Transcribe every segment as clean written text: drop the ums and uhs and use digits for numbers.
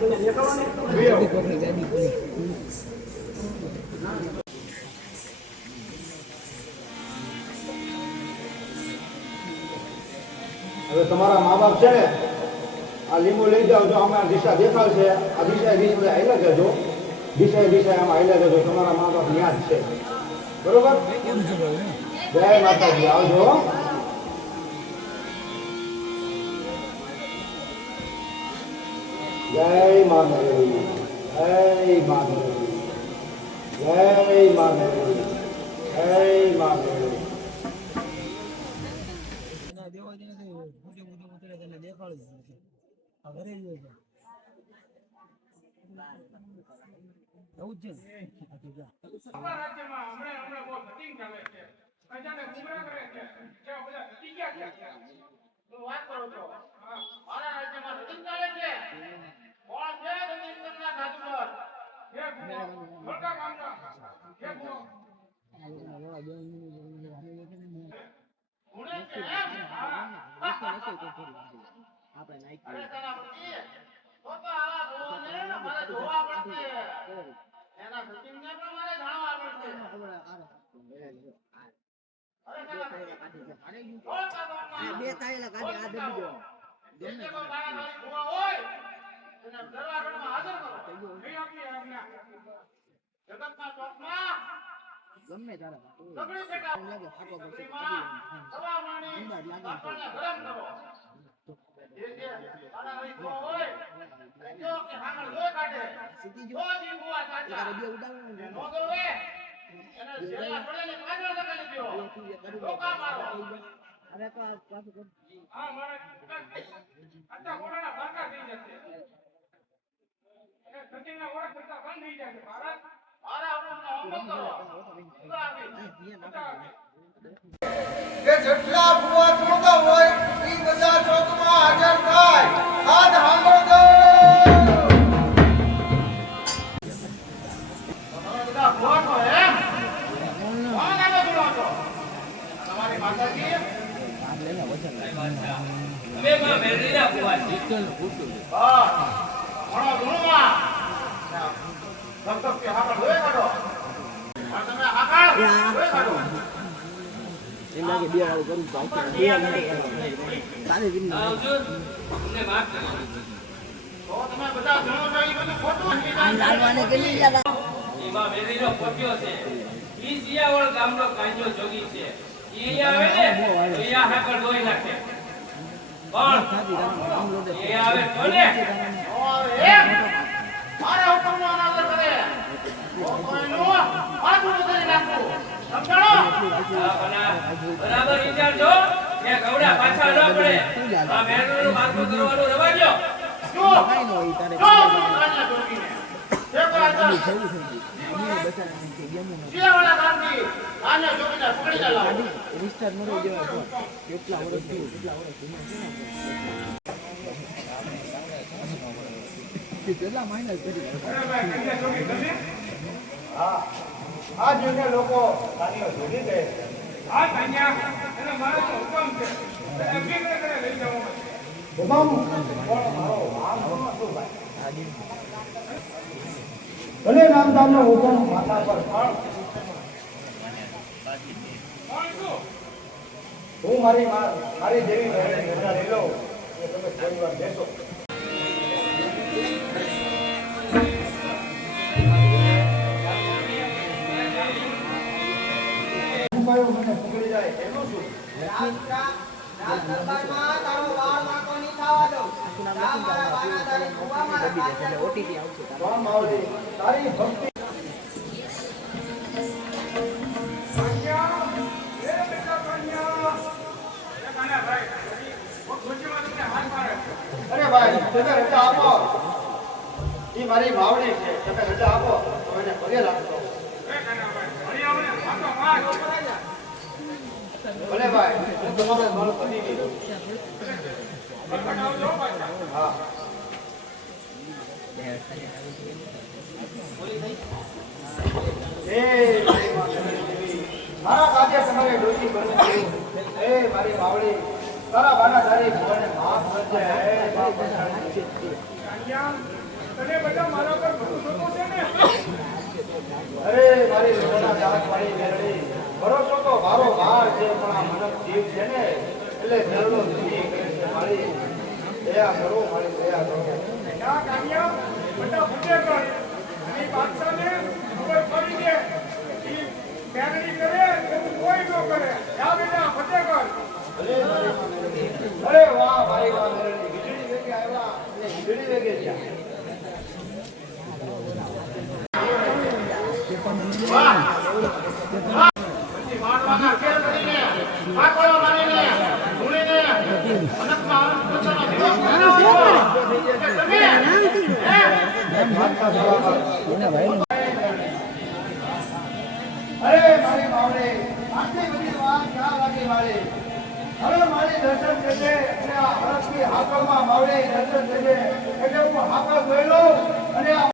હવે તમારા મા બાપ છે ને આ લીંબુ લઈ જાઓ જો અમે દિશા દેખાડશે આ દિશા દિશા હાલ્યા જજો દિશા આમાં હાલ્યા જજો તમારા મા બાપ યાદ છે બરોબર જય માતાજી આવજો જય માતાજી જય માતાજી જય માતાજી જય માતાજી બે તાળેલા કાઢી આ દબી દો ગમે તારા લાગે ફાટો પડશે જેટલા ભુવા જોતા હોય એ બધા ચોકમાં હાજર થાય હાથ સાંભળજો તમે બધા ભુવા છો એમ કોણ આવે બોલાવો તમારી માતાજી અમે માં મેરડીના ભુવા છીએ હા ઘણો ધૂણમાં સંતોષ કે હાકળ હોય કાઢો આ તમે હાકળ હોય કાઢો એમ લાગે બે વાળું કરું બાકી તારે વિન આવજો તમને માફ કરો તો તમે બધા જણો છો ઈ બધું ખોટું આ લાડવાને કેટલી યાદ એમાં મેરીનો પોટ્યો છે ઈ સિયાવળ ગામનો કાંજો જોગી છે ઈ આવે ને તો ઈ હાકળ દોઈ નાખે પણ એ આવે તો ને એમ મારા હુકમનો અનાદર કરે કોઈનું આદુ કરી નાખો સમજાણો બરાબર વિચારજો કે ગૌડા પાછા ન પડે આ મેરનું માથું કરવાનું રવાજો જો કાઈ નો ઈ તારે કાના જોગીને દેખો આ થયું થયું અમે બચારા કે ગેમ સિયાવાળા ગામની કાના જોગીને પકડી લાવો રિસ્ટાર્ટ મરો જેવા છો કેટલા વર્ષ થયું કેટલા વર્ષ જૂના છે કેટલા મહિના કરી હા આ જોઈને લોકો કાનીઓ જોડી દે આ કન્યા એને મારો હુકમ છે એમની કરે લઈ જાવ હુકમ કોણ મારો આમ શું ભાઈ ભલે નામદારનો હુકમ માથા પર હું મારી જેવી નિર્ણય લઈ લઉં કે તમે થોડી વાર બેસો મને પકડી જાય એનું શું દરબારમાં તારો વાળ વાંકો નહીં થવા દઉં મારા બાના તારે ભૂવા મારા ઓટીપી આવશે કોણ માવડી તારી ભક્તિ અરે ભાઈ તમે રજા આપો એ મારી માવડી છે તમે રજા આપો તો એને પગે લાગતો ભલે ભાઈ હું તમારો મારો પતી ગયો હા મારા કાજે તમારે ડોસી બનવું એ મારી માવડી તારા બાના તારી ભગવાનને માફ કરજે હે બાપ તને બધા મારા પર ભરોસો તો છે ને? અરે મારી લોકોના દાંત વાળી મેરડી ભરોસો તો મારો ભાર છે પણ આ મનક જીવ છે ને એટલે મેરડો દુખી કરે છે મારી દયા કરો મારી દયા કરો ના કાનિયા, બધા ફૂટે કર. અને બાદશાહને ખબર પડી છે. ઈ મેરડી કરે એવું કોઈ ન કરે. જા બેટા ફૂટે કર. અરે વાહ મારી વાહ મેરડી વીજળી વેગે આવ્યા અને વીજળી વેગે ગયા પછી મારવાના ખેલ કરીને પાકોળો મારીને ધૂળીને અનંતમાં પોતાનો દિવસ અરે મારી માવડી આટલી બધી વાત ક્યાં લાગી મારી હવે મારી દર્શન થશે અને આ હરખની હાકરમાં માવડી દર્શન થશે એટલે હું હાકર ગયેલો અને આ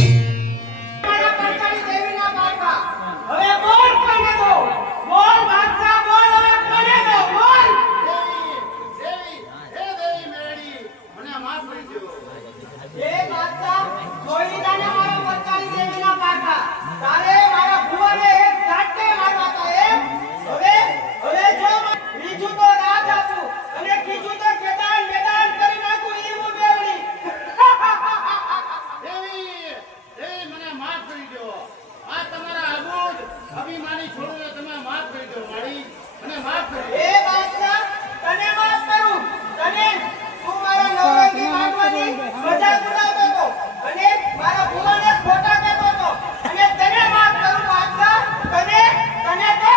મારા પરચાળી દેવીના પારકા. હવે બોલ કોને દો? બોલ બાદશાહ, બોલ હવે કોને દો? બોલ. દેવી મેરડી મને માફ કરી દો એ બાદશાહ, જોઈ લીધા ને મારા પરચાળી દેવીના પારકા. તારે મારા ભુવાને એક ઝાટકે મારવા હતા એમ? હવે જો બીજું તો રાજ આપું અને બીજું તો મેદાન કરી નાખું ઈ હું મેળવી. દેવી મને માફ કરી દો આ તમારા અબોધ અભિમાની છોડુને તમે માફ કરી દો મારી મને માફ કરી દો એ બાદશાહ, તને માફ કરું. તને તું મારા નવરંગી માંગવાની મજાક ઉડાવતો હતો અને મારા ભુવાને ખોટા કહેતો હતો અને તને માફ કરું બાદશાહ. તને તો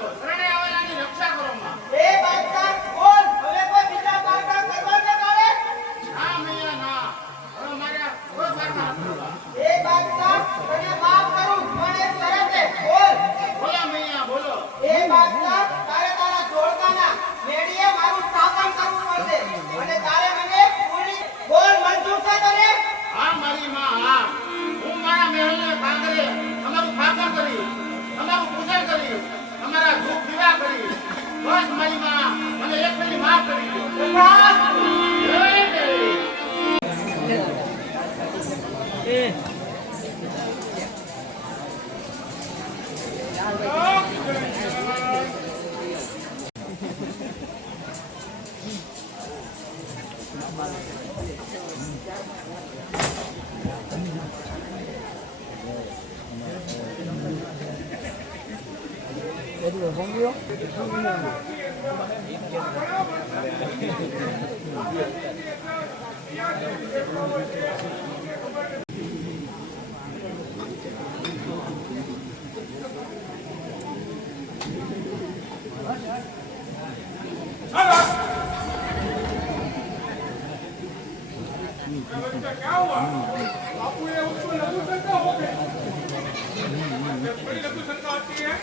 રક્ષા કરો માં એ બાદશાહ, બોલ હવે કોઈ બીજા પારકા કરવા છે તારે? ના મૈયા ના હવે મારે કોઈ વારના એ બાદશાહ, તને માફ કરું પણ એક શરતે. બોલ. બોલો મૈયા બોલો એ બાદશાહ, તારે તારા જોડકાના મેડીએ મારું સ્થાપન કરવું પડશે અને તારે મને પૂરી બોલ મંજૂર છે તને? હા મારી માં હા હું મારા મહેલને કાંગરે તમારું સ્થાપન કરી તમારું પૂજન કરી તમારા ધૂપ દીવા કરી બસ મારી માં મને એક ફેરી માફ કરી દો વાહ! જય દેવી क्या हुआ? बापू ये उसको लघु शंका हो गई बड़ी लघु शंका आती है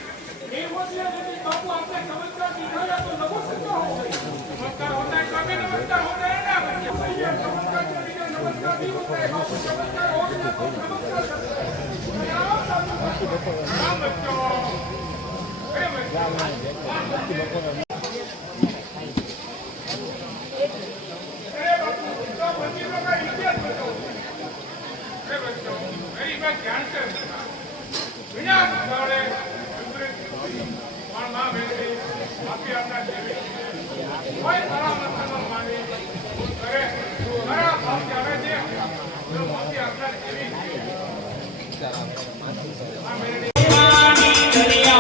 ये होती है कि बापू आपने चमत्कार दिखाया तो लघु शंका हो गई चमत्कार होता है कभी नमस्कार होता है ना बच्चे ये चमत्कार करेंगे नमस्कार नहीं होता है बापू चमत्कार हो गया तो नमस्कार करते हैं राम बच्चों अरे बच्चों अरे बापू तो मंदिरों का इतिहास बताओ अरे बच्चों मेरी बात ध्यान से सुनना बिना सुधारे मां मां बेटी आपकी अपना देवी कोई परामर्श न माने करे हरा बाप जावे दे तो आपकी अपना देवी हां मेरी मानी दरिया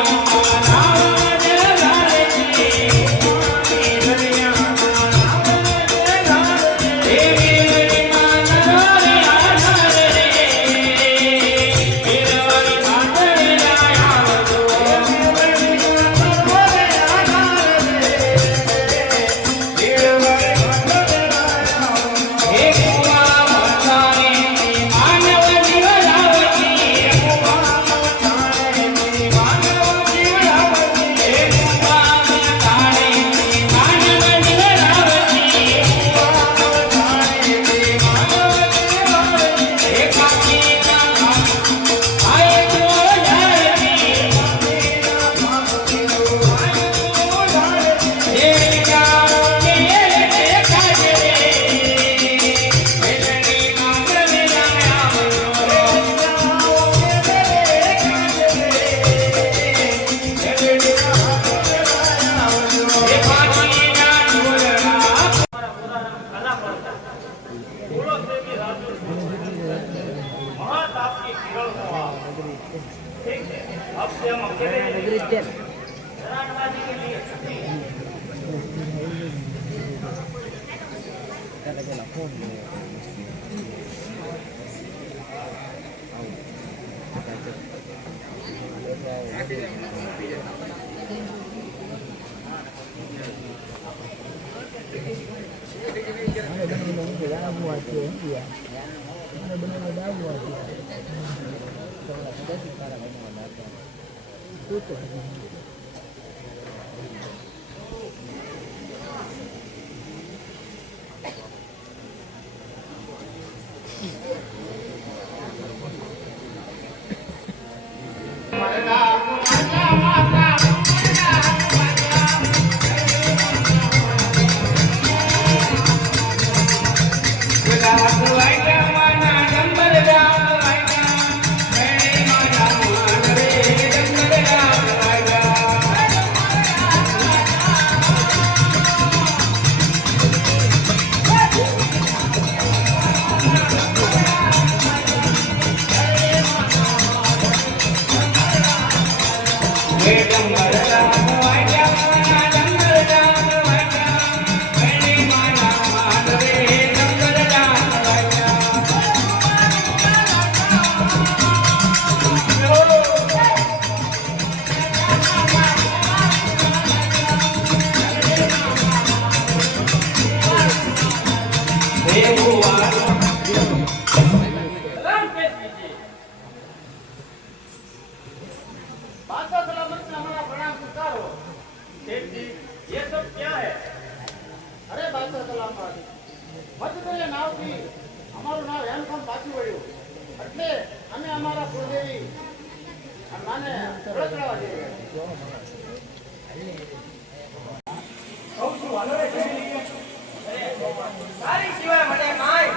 સારી સિવાય મને કાંઈ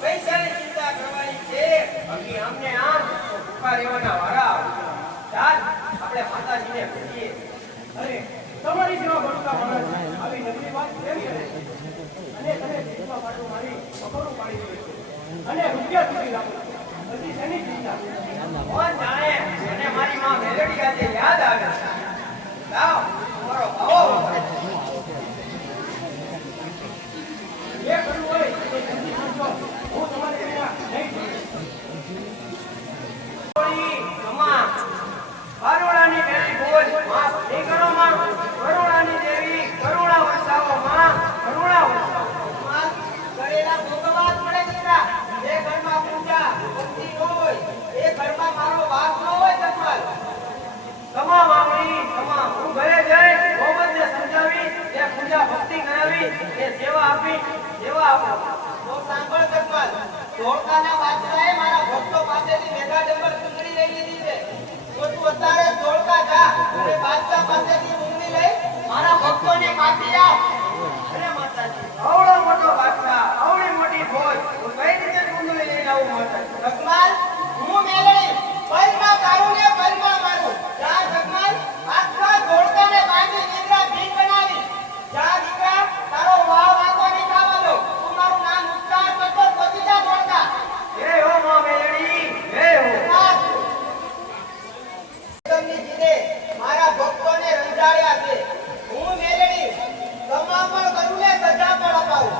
પૈસાની ચિંતા કરવાની છે બાકી આમને આમ ભૂખા રહેવાના વારા ચાલ આપણે માતાજીને પૂજીએ અરે તમારી જેવા બળુકા માણસ આવી નકલી વાત કેમ કરે અને તમે દેશમાં પાટું મારી પકડું પાડી દે અને રૂપિયા સુધી લાવો બધી શેની ચિંતા કોણ જાણે અને મારી માં મેલડી આજે યાદ આવે લાવ તમારો ભાવો ये करूं ओए ये जल्दी समझो वो तुम्हारे बिना नहीं कोई अम्मा करुणानी मेरी बोल मां नहीं करो मां करुणानी देवी करुणा वर्षाओ मां करुणा वर्षाओ मां करेला भोगवात पड़े तेरा ये આપી એ સેવા આપી સેવા આપો તો સાંભળ જગપાલ ધોળકાના બાદશાહે મારા ભક્તો પાસેથી મેઘા ડંબર ચૂંટણી લઈ લીધી છે તો તું અત્યારે ધોળકા જા અને બાદશાહ પાસેથી ચૂંટણી લઈ મારા ભક્તોને કાપી આવ અરે માતાજી આવડો મોટો બાદશાહ આવડી મોટી ફોજ હું કઈ રીતે ચૂંટણી લઈને આવું માતાજી જગપાલ હું મેલડી પલમાં કાઢું ને પલમાં મારું જા જગપાલ આખા ધોળકાને બાંધી નિદ્રા ભીખ બનાવી જા દીકરા તારો વાવ વાંકો નહીં ખાવા દો તું મારું નામ ઉચ્ચાર કરતો પછી જા ધોળકા હે હો માં મેલડી હે હો તમને જીને મારા ભક્તોને રંજાડ્યા છે હું મેલડી તમામ કરું ને સજા પણ અપાવું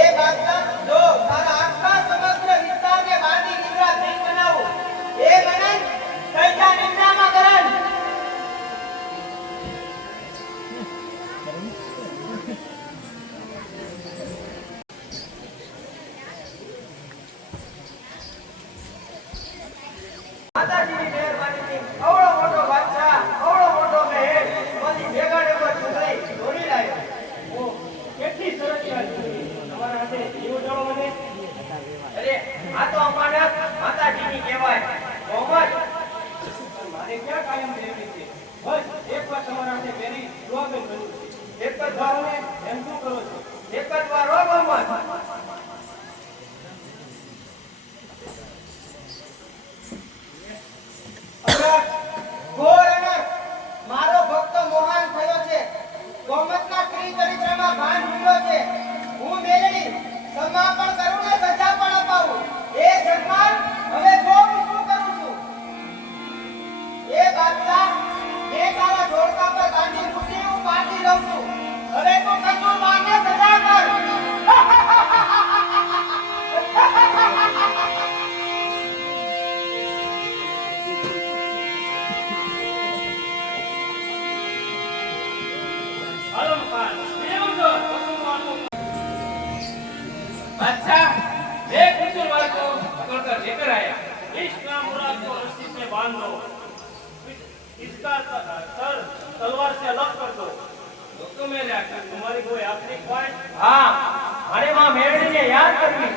એ બાદશાહ જો તારા આખા સમગ્ર વિસ્તારને બાંધી નિદ્રા ભીખ બનાવું એ મનન કઈ જા નિદ્રામાં કરણ માતાજીની મહેરબાનીથી અવળો મોટો બાદશાહ અવળો મોટો મહેલ બધી ભેગાડે પર ચૂંટણી દોરી લાવ્યો કેટલી સરસ વાત છે. તમારા હાથે જીવ જાણો મને અરે આ તો અમાનત માતાજીની કહેવાય મોહમ્મદ મારે ક્યાં કાયમ રહેવી છે. બસ એક વાર તમારા હાથે પહેરી સ્વાગત કરું છું. એક જ વાર તમે એમ શું કરો છો? એક જ વાર હો મોહમ્મદ અનર ઘોર અનર મારો ભક્ત મોહાન થયો છે ગોમતના શ્રી ચરિત્રમાં ભાન મળ્યો છે હું મેલડી સમાપન કરું ને સજા પણ અપાવું એ જગમાલ હવે જો હું શું કરું છું એ બાદશાહ એ તારા ધોળકા પર ગાંધી મૂર્તિ હું પાછી લઉં છું હવે તું કસૂરવારને સજા કર આલમ ખાન દેવજો કસૂરવારનો अच्छा मैं कसूरवार को पकड़कर लेकर आया इसका मुराद को रस्सी से बांध दो इसका सर तलवार से अलग कर दो तो मेरे आका तुम्हारी कोई आखिरी ख्वाहिश हाँ अरे मां मेरड़ी ने याद करवी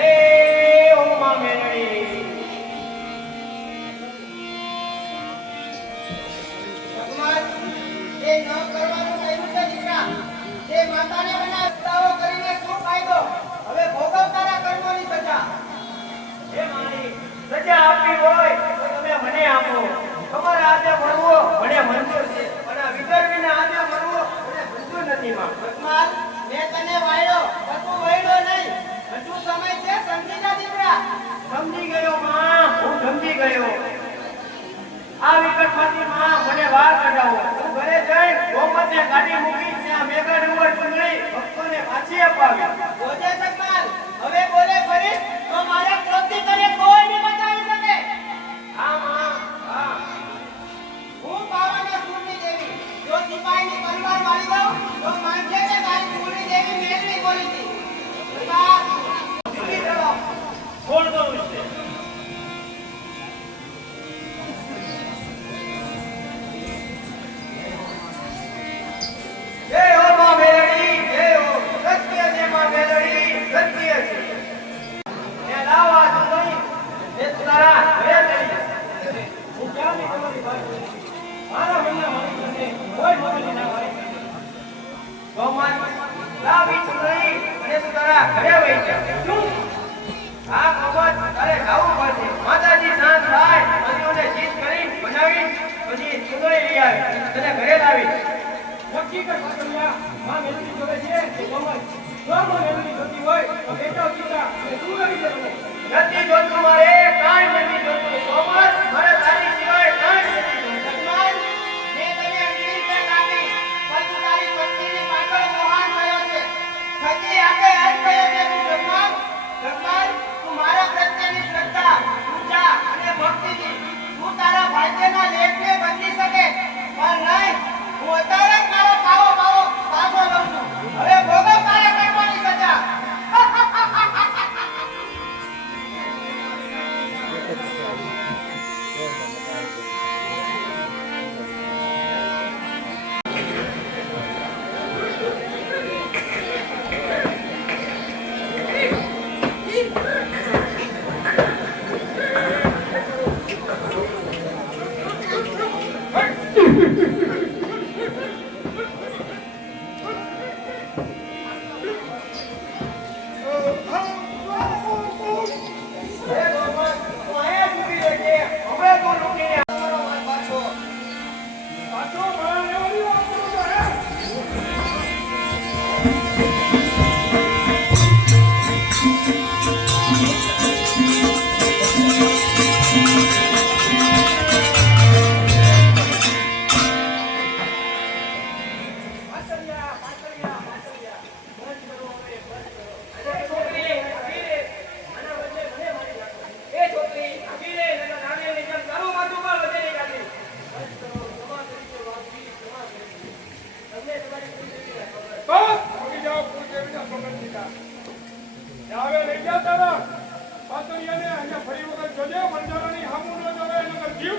ए ओ मां मेरड़ी ભગવાન એ ન કરવાનું કહ્યું છે દીકરા તે માતાને બનાવતાઓ કરીને શું ફાયદો હવે ભોગવ તારા કર્મોની સજા એ મારી સજા આપવી હોય તો તમે મને આપો તમારે આજે મળવો મને મંજૂર છે પણ આ વિગર્વીને આજે મળવો મને મંજૂર નથી માં ભગવાન મેં તને વાળ્યો પણ વાળ્યો નહીં હજુ સમય છે સમજી જા દીકરા સમજી ગયો માં હું સમજી ગયો આ વિકટમાંથી માં મને બહાર કઢાવો હું ઘરે જઈ ગોમતને ગાડી મૂકી ત્યાં મેઘા ડુંગર ચૂંટણી ભક્તોને પાછી અપાવી બોલે સકમાલ હવે બોલે ફરી તો મારા ક્રોધથી તને કોઈ નહીં બચાવી શકે હા માં હા હું પાવાના સૂરની દેવી જો સિપાહીની તલવાર મારી દઉં તો માનશે કે તારી સૂરની દેવી મેલડી બોલી હતી બા દીકરી ચલો छोड़ दो इसे જય હો માં મેલડી જય હો સત્ય છે માં મેલડી સત્ય છે એ લાવા ચૂંટણી એ તારા ઘરે ચડી હું ક્યાં નહીં તમારી વાત કરું. મારા મનમાં મારી સાથે કોઈ મતલબ ના હોય ગોમાન લાવી ચૂંટણી અને તું તારા ઘરે વહી જા શું આ ખબર તારે જાવું પડશે માતાજી શાંત થાય નદીઓને જીત કરી બનાવી પછી ચૂંટણી લઈ આવી તને ઘરે લાવી નક્કી કર પાટલિયા માં મેલડી જોડે છે કે ગમત જો માં મેલડી જોતી હોય તો બેટા સીતા અને તું કરી દે મને. નથી જોતું મારે કાંઈ નથી જોતું ગોમત મારે તારી સિવાય કાંઈ નથી જોતું ભગવાન મેં તને વીર પેટ આપી પણ તું તારી પત્નીની પાછળ મોહાન થયો છે થકી આગે હટ ગયો છે તું ભગવાન ભગવાન તું મારા પ્રત્યેની શ્રદ્ધા પૂજા અને ભક્તિથી તું તારા ભાગ્યના લેખને બદલી શકે પણ નહીં હું અત્યારે જ મારો પાવો પાછો લઉં છું હવે ભોગવ તારા કર્મોની સજા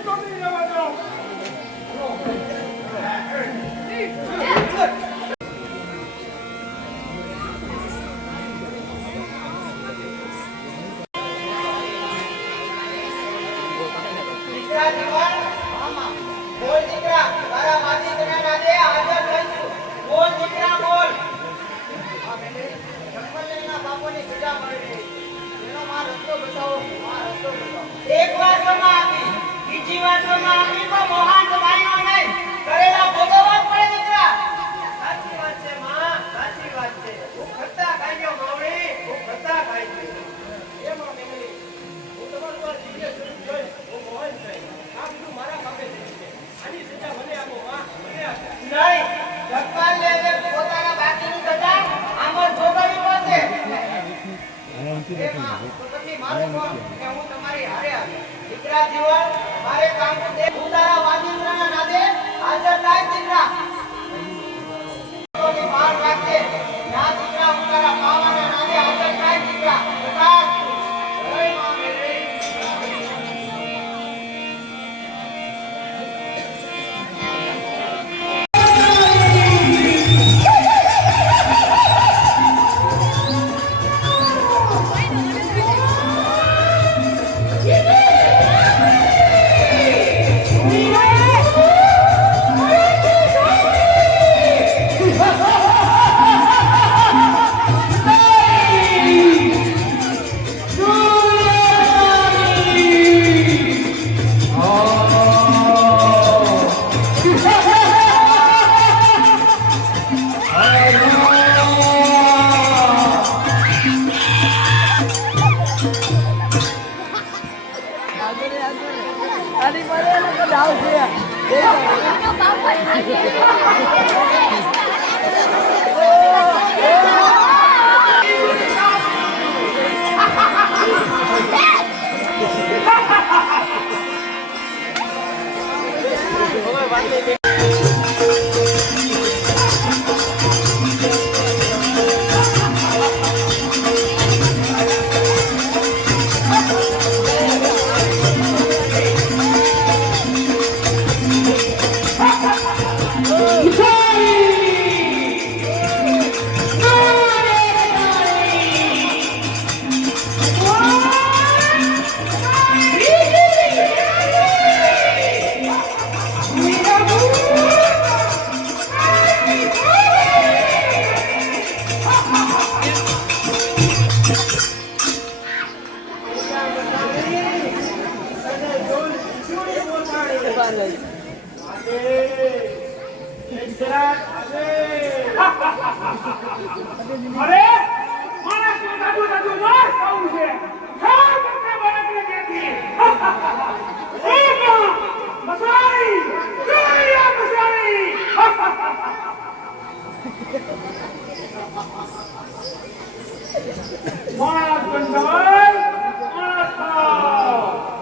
તો નહીં રહેવા દો. દીકરા જીવન બોલ દીકરા તારા માસી તને નાદે હાજર થઈશું બોલ દીકરા બોલ જન્મલેના બાપોની સજા મળી એનો માં રસ્તો બતાવો માં રસ્તો બતાવો એક વાર સમા આપી બીજી વાર સમા આપી તો મોહાન તમારીનો નહીં કરેલા ભોગવવા પડે દીકરા સાચી વાત છે માં સાચી વાત છે હું ખત્તા ખાઈ ગયો માવડી હું ખત્તા ખાઈ ગયો એમાં મેમરી હું તમારું પર જીવે શરૂ જોઈ હું મોહન થઈ આ બધું મારા કામે છે આની સજા મને આપો માં મને આપો નહીં જગપાલ લેવે પોતાના બાકીની સજા આમર ભોગવવી પડશે એમાં તો પછી મારું કોણ કે હું તમારી હારે આવી દીકરા જીવન મારે કામ દે હું તારા વાજિંદ્રના નાદે હાજર થાય દીકરા તોની માર રાખજે ના દીકરા હું તારા પાવાના નાદે હાજર થાય દીકરા પ્રકાશ જય માં મેરી અરે મારા દાદુ દાદુ ના ખાવું છે ખાવ તમને બાળકને દેતી મસાઈ જોયા મસાઈ મારા કંડાલ મારા ખાવ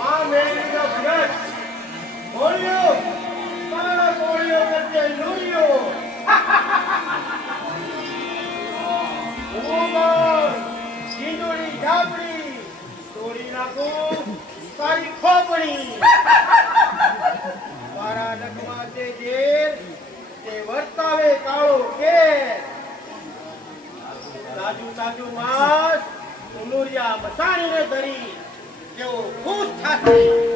આ મેળીનો ભગત બોલ્યો તારા બોલ્યો કરતે લુલ્યો ઉમર ચીંડોળી ડાબડી તોડી નાખું તારી ખોપડી મારા નખમાં તે ઝેર તે વર્તાવે કાળો કે તાજુ તાજુ માંસ ઉનુરિયા મસાણીને ધરી તેઓ ખુશ થશે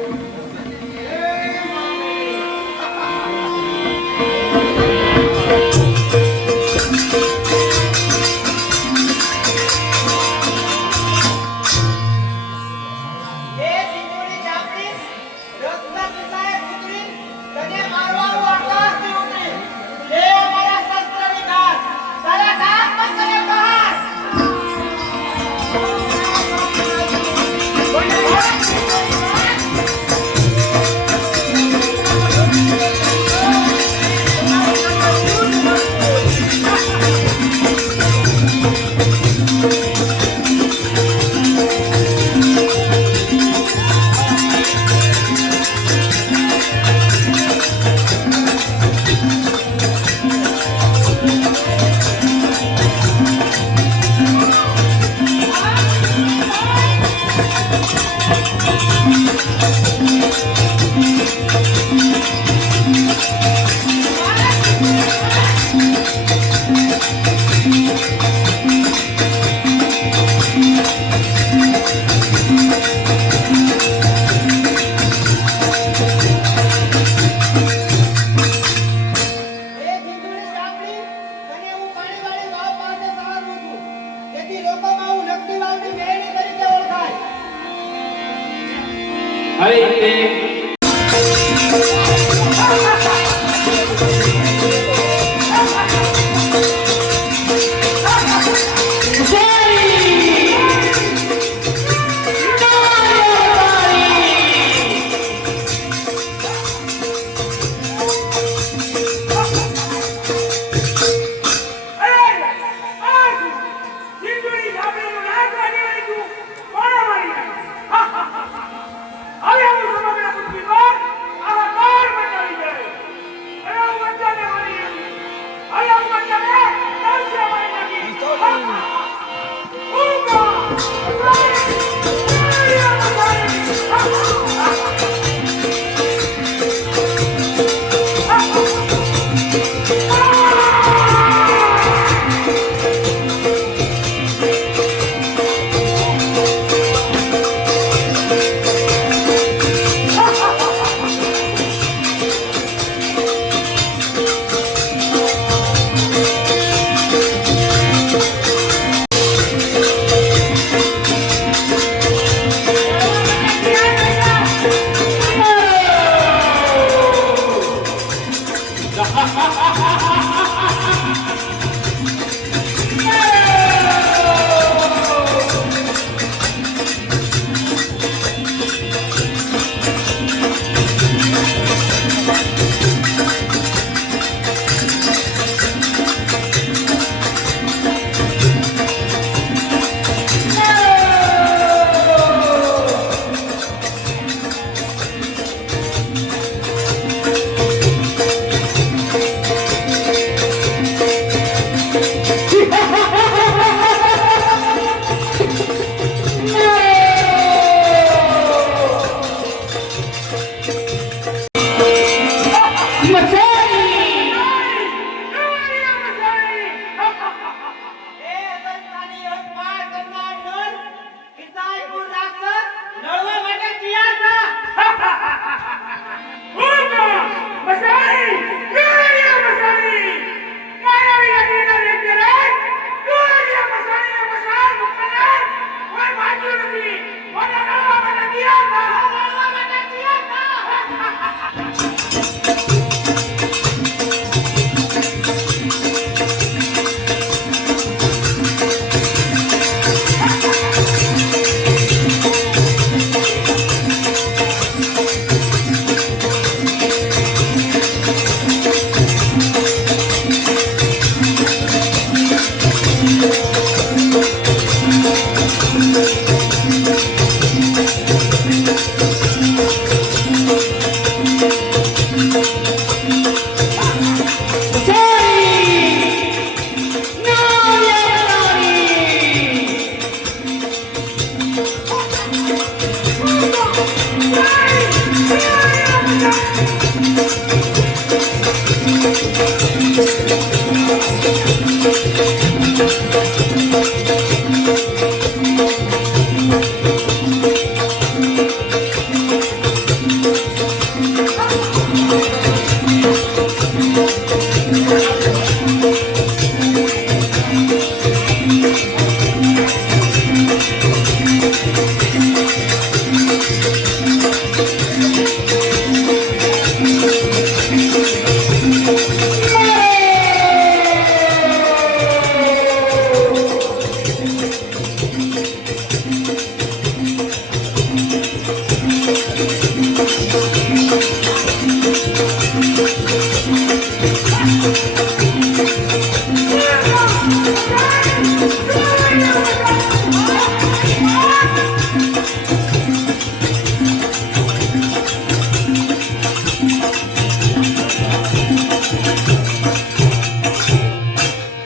હવે હું સમગ્ર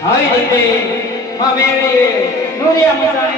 આવી રીતે માં મેળી નોરિયા મસાણી